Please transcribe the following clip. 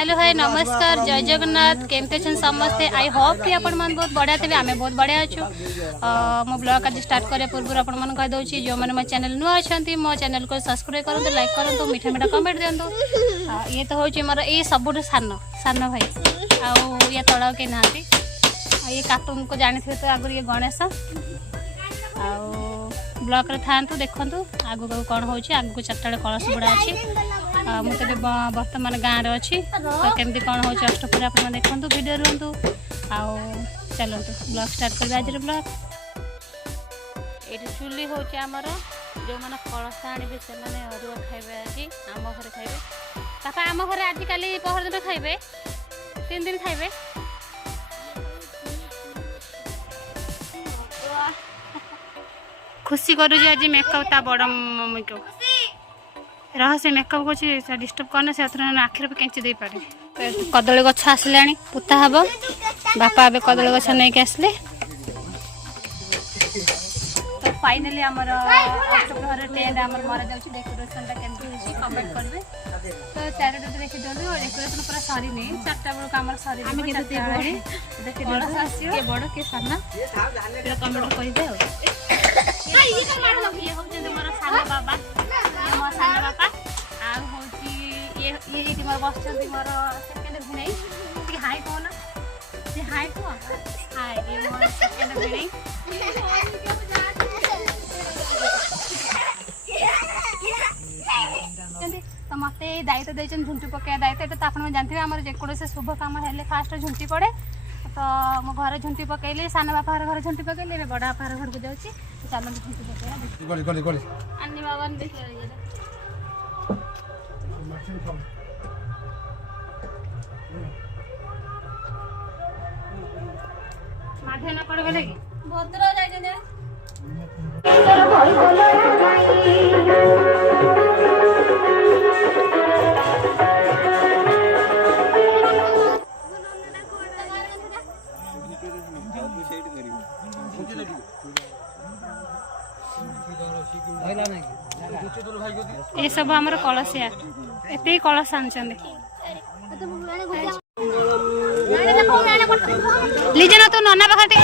hello hi नमस्कार जय जगन्नाथ केमते छन समस्ते आई होप कि आपण मन बहुत बढ़िया थे आमे बहुत बढ़िया अच्छु मो ब्लॉग आज स्टार्ट करे पूर्व आपण मन कह दउची जो माने मो चैनल नुआ अछंती मो चैनल को सब्सक्राइब करंतु लाइक करंतु मीठा मीठा कमेंट दियंतु ये तो होची मोर ए सबुठ सान सान भाई आ ये तळा के नाती ये कार्टून को जानि थे तो आगु ये गणेश आ ब्लॉक रे थांतु देखंतु आगु को कोन होची आगु को चट्टाळे कलश बुडा अछि मुझे बर्तमान गाँव रे अच्छी तो केमती कौन हो अष्टपुर आप देखु वीडियो रुहतु आउ चलतु ब्लॉग स्टार्ट कर आज ब्लॉग ये चुली हूँ आमर जो मैंने कलश आणवे से अरुआ खाइबे आज आम घर खाइबे तापा आम घर आजिकल पहर दिन खाइबे 3 दिन खाइबे खुशी करू आज मेकअप ता बड़ मम्मी को रहस्य मेकअप को डिस्टर्ब करना से आखिर भी कैंची दे पारे कदली गछ आसला पुता हम बापा ए कदली गछ नहीं के आसले तो फाइनली आमर अष्टप्रहर टेंट आमर मरा जाउछि डेकोरेशन टा केमती होछि कमेंट करबे तो चारोटा देखि देलु डेकोरेशन पूरा सरी नहीं चारटा बेल आमर सरी हम के ते बड़ी देखि बड़ आसियो के बड़ के साना फिर कमेंट कहि दे ये हो जे मोर साना बाबा मोर साना बापा आ होची ये मोर बसचंती मोर सेकंड भिणई हाय कोन से हाय को हाय ये मोर सेकंड भिणई तो मत दायित्व देचन झुंटी पकाया दायित्व तो आप जानते हैं आम जेको से शुभ कम हेल्ले फास्ट झुंटी पड़े तो मो घर झुंटी पकईली सान बापा घर झुंटी पकईली बड़ बापा घर को जाऊँगी चलो झुंटी पकड़ा अन्नी बाबा माधे न पड़े बोले कि भद्र जाइए ये सब आमर कलसिया एते कलश आनछन लीजे ना तो नना पाखे